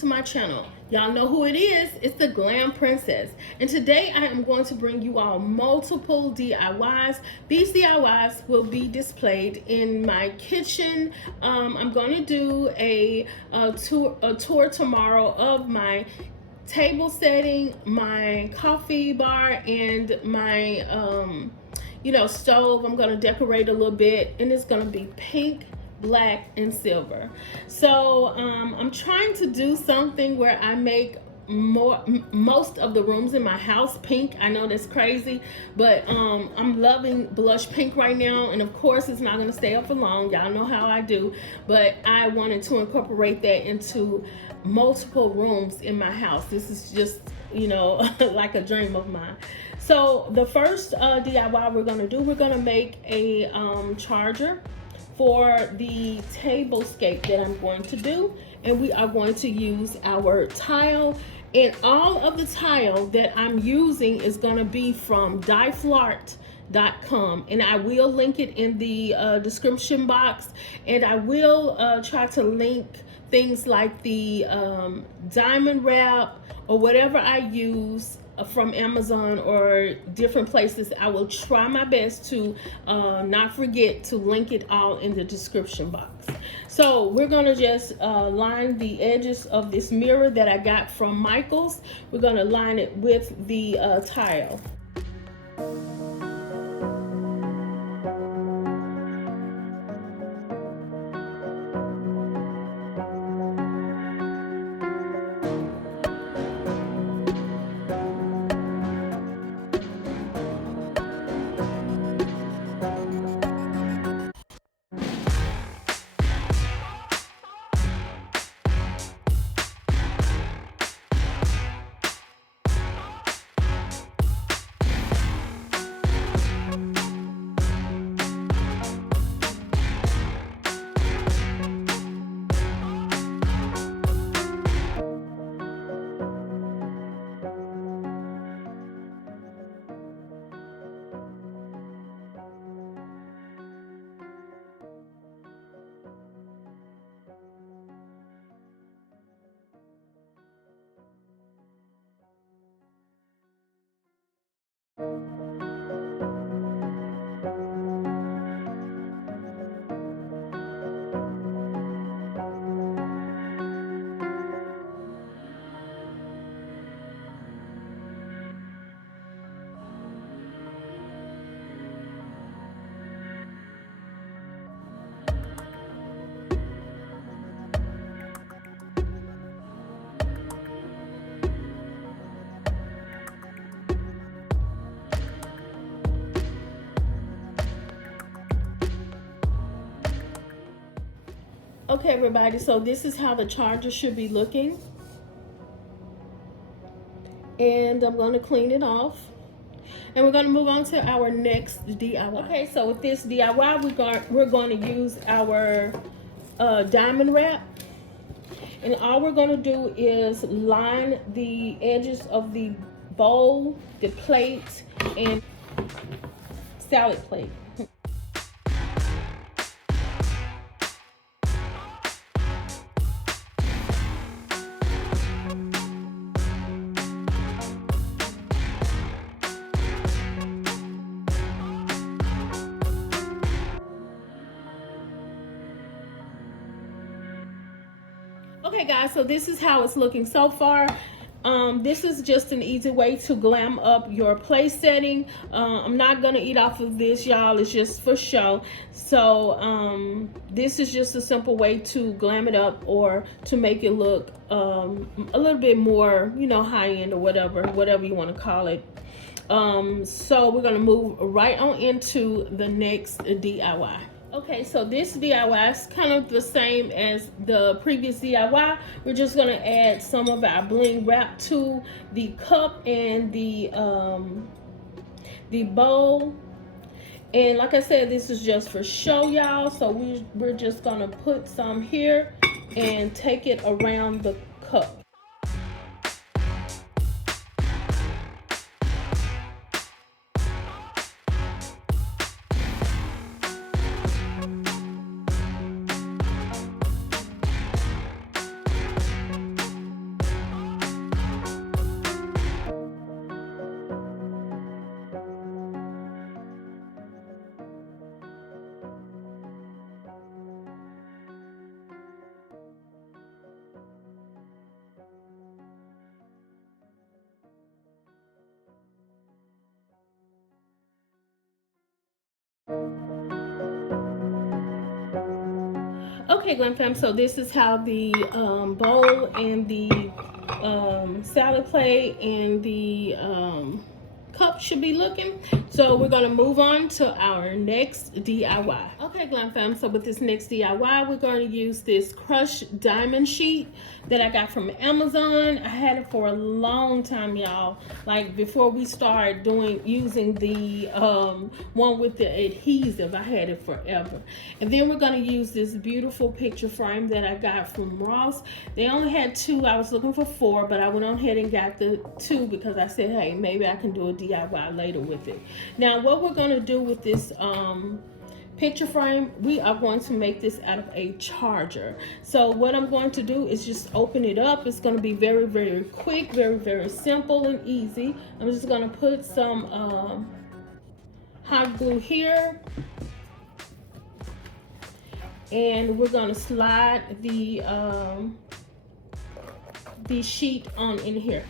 to my channel. Y'all know who it is. It's the Glam Princess. And today I am going to bring you all multiple DIYs. These DIYs will be displayed in my kitchen. I'm going to do a tour tomorrow of my table setting, my coffee bar, and my stove. I'm going to decorate a little bit, and it's going to be pink, black, and silver. So I'm trying to do something where I make most of the rooms in my house pink. I know that's crazy, but I'm loving blush pink right now, and of course it's not going to stay up for long. Y'all know how I do, but I wanted to incorporate that into multiple rooms in my house. This is just like a dream of mine. So the first DIY we're going to do, we're going to make a charger for the table scape that I'm going to do, and we are going to use our tile, and all of the tile that I'm using is going to be from dieflart.com, and I will link it in the description box, and I will try to link things like the diamond wrap or whatever I use from Amazon or different places. I will try my best to not forget to link it all in the description box. So we're gonna just line the edges of this mirror that I got from Michael's. We're gonna line it with the tile. Okay, everybody, so this is how the charger should be looking. And I'm going to clean it off. And we're going to move on to our next DIY. Okay, so with this DIY, we're going to use our diamond wrap. And all we're going to do is line the edges of the bowl, the plate, and salad plate. Okay guys, so this is how it's looking so far. This is just an easy way to glam up your place setting. I'm not gonna eat off of this, y'all. It's just for show. So this is just a simple way to glam it up or to make it look a little bit more, high end or whatever you want to call it. So we're gonna move right on into the next DIY. Okay, so this DIY is kind of the same as the previous DIY. We're just going to add some of our bling wrap to the cup and the bowl. And like I said, this is just for show, y'all. So we're just going to put some here and take it around the cup. Okay, Glam Fam, so this is how the bowl and the salad plate and the cup should be looking. So we're going to move on to our next DIY. Okay, Glam Fam, so with this next DIY, we're going to use this crushed diamond sheet that I got from Amazon. I had it for a long time, y'all. Like before we started using the one with the adhesive, I had it forever. And then we're going to use this beautiful picture frame that I got from Ross. They only had 2. I was looking for 4, but I went on ahead and got the 2 because I said, hey, maybe I can do a DIY later with it. Now, what we're going to do with this picture frame, we are going to make this out of a charger. So what I'm going to do is just open it up. It's going to be very, very quick, very, very simple and easy. I'm just going to put some hot glue here, and we're going to slide the sheet on in here.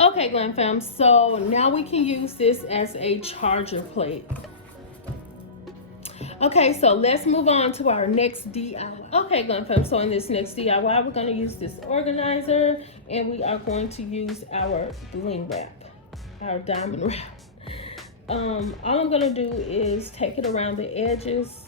Okay, Glam Fam, so now we can use this as a charger plate. Okay, so let's move on to our next DIY. Okay, Glam Fam, so in this next DIY, we're going to use this organizer, and we are going to use our bling wrap, our diamond wrap. All I'm going to do is take it around the edges.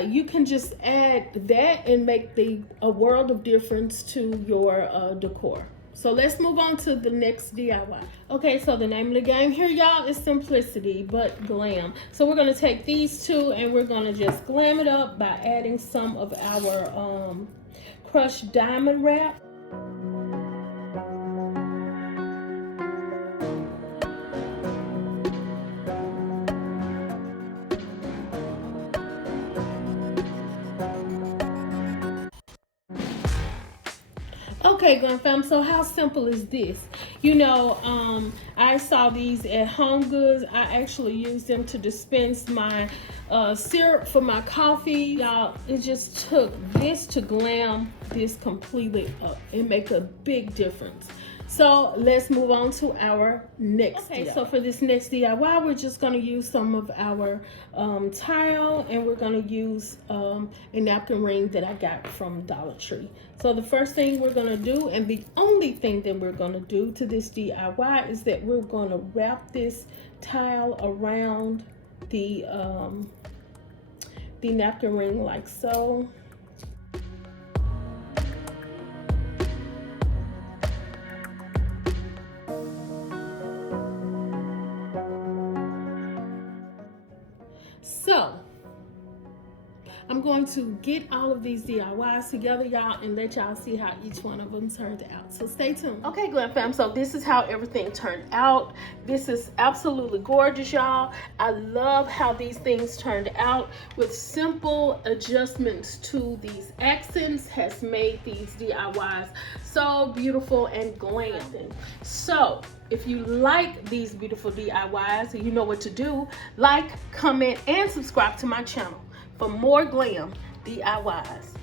You can just add that and make a world of difference to your decor. So let's move on to the next DIY. Okay, so the name of the game here, y'all, is simplicity but glam. So we're going to take these 2 and we're going to just glam it up by adding some of our crushed diamond wrap. Okay, Glam Fam, so how simple is this? You know, I saw these at Home Goods. I actually used them to dispense my syrup for my coffee. Y'all, it just took this to glam this completely up. It makes a big difference. So let's move on to our next DIY. So for this next DIY, we're just going to use some of our tile, and we're going to use a napkin ring that I got from Dollar Tree. So the first thing we're going to do, and the only thing that we're going to do to this DIY, is that we're going to wrap this tile around the napkin ring like so. So I'm going to get all of these DIYs together, y'all, and let y'all see how each one of them turned out. So stay tuned. Okay, Glam Fam, so this is how everything turned out. This is absolutely gorgeous, y'all. I love how these things turned out. With simple adjustments to these accents has made these DIYs so beautiful and glam. So if you like these beautiful DIYs, you know what to do. Like, comment, and subscribe to my channel for more glam DIYs.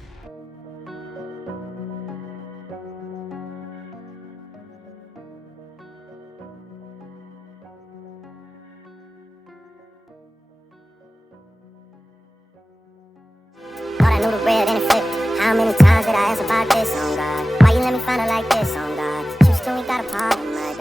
Thought I knew the red and it flipped. How many times did I ask about this, oh God? Why you let me find it like this, oh God? You still ain't got a part of my